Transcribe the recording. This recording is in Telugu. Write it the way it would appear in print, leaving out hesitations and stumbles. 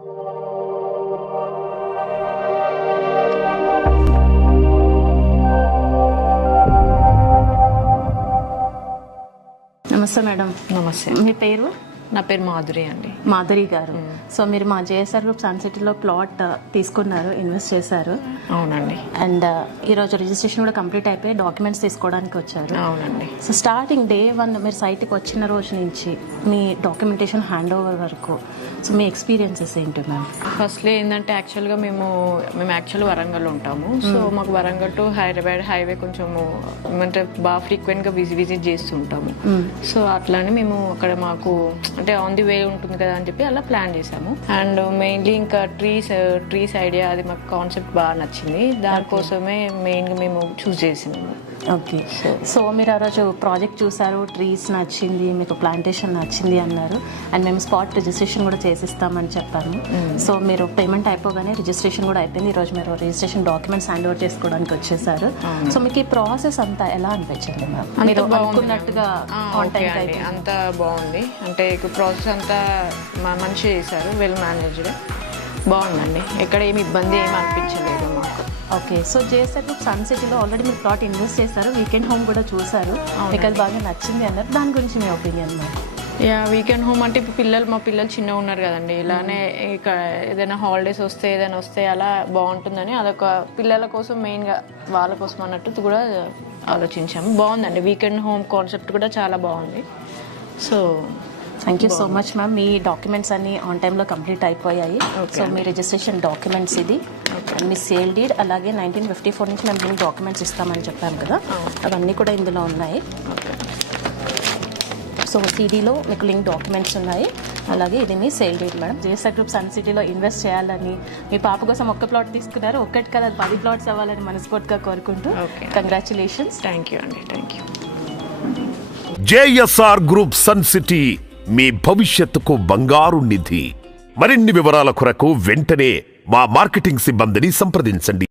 నమస్తే మేడం. నమస్తే. మీ పేరు? నా పేరు మాధురి అండి. మాధురి గారు. సో మీరు మా జేఎస్ఆర్ గ్రూప్ సన్ సిటీలో ప్లాట్ తీసుకున్నారు, ఇన్వెస్ట్ చేశారు. అవునండి. అండ్ ఈరోజు రిజిస్ట్రేషన్ కూడా కంప్లీట్ అయిపోయి డాక్యుమెంట్స్ తీసుకోవడానికి వచ్చారు. అవునండి. సో స్టార్టింగ్ డే 1 మీరు సైట్కి వచ్చిన రోజు నుంచి మీ డాక్యుమెంటేషన్ హ్యాండ్ ఓవర్ వరకు సో మీ ఎక్స్పీరియన్సెస్ ఏంటి మ్యామ్? ఫస్ట్లీ ఏంటంటే యాక్చువల్గా మేము యాక్చువల్ వరంగల్లో ఉంటాము. సో మాకు వరంగల్ టు హైదరాబాద్ హైవే కొంచెము అంటే బాగా ఫ్రీక్వెంట్గా విజిట్ చేస్తూ ఉంటాము. సో అట్లానే మేము అక్కడ మాకు అంటే ఆన్ ది వే ఉంటుంది కదా అని చెప్పి అలా ప్లాన్ చేసాము. అండ్ మెయిన్లీ ఇంకా ట్రీస్ ఐడియా అది మాకు కాన్సెప్ట్ బాగా నచ్చింది. దానికోసమే మెయిన్గా మేము చూస్ చేసినాము. ఓకే. సో మీరు ఆ రోజు ప్రాజెక్ట్ చూసారు, ట్రీస్ నచ్చింది, మీకు ప్లాంటేషన్ నచ్చింది అన్నారు. అండ్ మేము స్పాట్ రిజిస్ట్రేషన్ కూడా చేసిస్తామని చెప్పాను. సో మీరు పేమెంట్ అయిపోగానే రిజిస్ట్రేషన్ కూడా అయిపోయింది. ఈరోజు మీరు రిజిస్ట్రేషన్ డాక్యుమెంట్స్ హ్యాండ్ ఓవర్ చేసుకోవడానికి వచ్చేసారు. సో మీకు ఈ ప్రాసెస్ అంతా ఎలా అనిపించింది మ్యామ్? మీరు అనుకున్నట్టుగా అంతా బాగుంది. అంటే ప్రాసెస్ అంతా మంచిగా చేశారు, వెల్ మేనేజ్డ్, బాగుందండి. ఎక్కడ ఏమి ఇబ్బంది ఏమి అనిపించలేదు మాకు. Okay. So JSR group sun సిటీలో ఆల్రెడీ మీరు ప్లాట్ ఇన్వెస్ట్ చేశారు, వీకెండ్ హోమ్ కూడా చూసారు, మీకు అది బాగా నచ్చింది అన్నారు. దాని గురించి మీ ఒపీనియన్ మ్యామ్? వీకెండ్ హోమ్ అంటే ఇప్పుడు మా పిల్లలు చిన్నగా ఉన్నారు కదండి. ఇలానే ఇక ఏదైనా హాలిడేస్ ఏదైనా వస్తే అలా బాగుంటుందని అదొక పిల్లల కోసం మెయిన్గా వాళ్ళ కోసం అన్నట్టు కూడా ఆలోచించాము. బాగుందండి. వీకెండ్ హోమ్ కాన్సెప్ట్ కూడా చాలా బాగుంది. So thank you so much ma'am. Me documents అన్ని ఆన్ టైంలో కంప్లీట్ అయిపోయాయి. సో మీ రిజిస్ట్రేషన్ డాక్యుమెంట్స్ ఇది, మీ సేల్ డీడ్, అలాగే 1954 నుంచి మేము లింక్ డాక్యుమెంట్స్ ఇస్తామని చెప్పాము కదా, అవన్నీ కూడా ఇందులో ఉన్నాయి. సో సీడీలో మీకు లింక్ డాక్యుమెంట్స్ ఉన్నాయి, అలాగే ఇది మీ sale deed madam. JSR group sun సిటీలో ఇన్వెస్ట్ చేయాలని, మీ పాప కోసం ఒక్క ప్లాట్ తీసుకున్నారు, ఒక్కటి కదా 10 ప్లాట్స్ అవ్వాలని మనస్ఫూర్తిగా కోరుకుంటూ కంగ్రాచులేషన్స్. థ్యాంక్ యూ అండి. Thank you. JSR group sun city మీ భవిష్యత్తుకు బంగారు నిధి. మరిన్ని వివరాల కొరకు వెంటనే మా మార్కెటింగ్ సిబ్బందిని సంప్రదించండి.